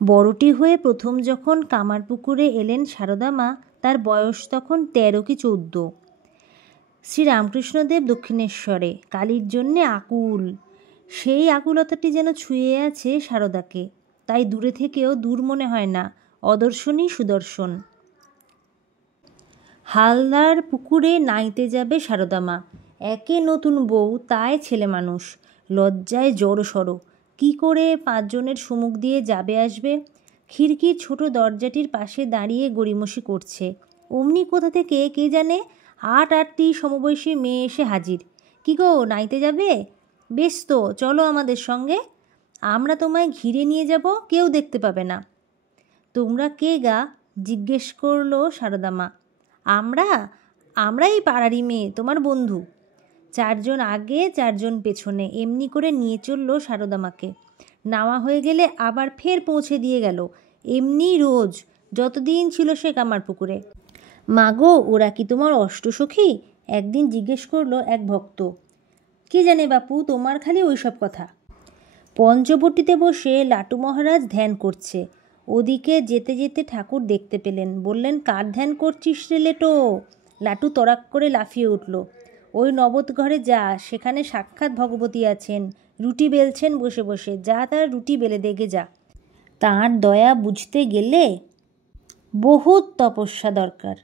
বড়টি হয়ে প্রথম যখন কামারপুকুরে এলেন সারদা মা, তার বয়স তখন 13 কি 14। শ্রীরামকৃষ্ণদেব দক্ষিণেশ্বরে, কালীর জন্যে আকুল। সেই আকুলতাটি যেন ছুঁয়ে আছে সারদাকে, তাই দূরে থেকেও দূর মনে হয় না, অদর্শনই সুদর্শন। হালদার পুকুরে নাইতে যাবে সারদা মা, একে নতুন বউ, তাই ছেলে মানুষ, লজ্জায় জড়সড়। কী করে 5 জনের সম্মুখ দিয়ে যাবে আসবে? খিড়কির ছোট দরজাটির পাশে দাঁড়িয়ে গড়িমসি করছে। অমনি কোথা থেকে কে জানে 8-8টি সমবয়সী মেয়ে এসে হাজির। কী গো, নাইতে যাবে? বেশ তো, চলো আমাদের সঙ্গে, আমরা তোমায় ঘিরে নিয়ে যাব, কেউ দেখতে পাবে না। তোমরা কে গা? জিজ্ঞেস করল সারদা মা। আমরা এই পাড়ারই মেয়ে, তোমার বন্ধু। 4 জন আগে 4 জন পেছনে, এমনি করে নিয়ে চলল সারদা মাকে। নাওয়া হয়ে গেলে আবার ফের পৌঁছে দিয়ে গেল, এমনি রোজ, যতদিন ছিল সে কামারপুকুরে। মাগো, ওরা কি তোমার অষ্টসখী? একদিন জিজ্ঞেস করল এক ভক্ত। কে জানে বাপু, তোমার খালি ওইসব কথা। পঞ্চবটিতে বসে লাটু মহারাজ ধ্যান করছে। ওদিকে যেতে যেতে ঠাকুর দেখতে পেলেন, বললেন, কার ধ্যান করছিস রে লেটো? লাটু তড়াক করে লাফিয়ে উঠল। ওই নবদ ঘরে যা, সেখানে সাক্ষাৎ ভগবতী আছেন, রুটি বেলছেন বসে বসে, যা তার রুটি বেলে দেখে যা। তাঁর দয়া বুঝতে গেলে বহুত তপস্যা দরকার।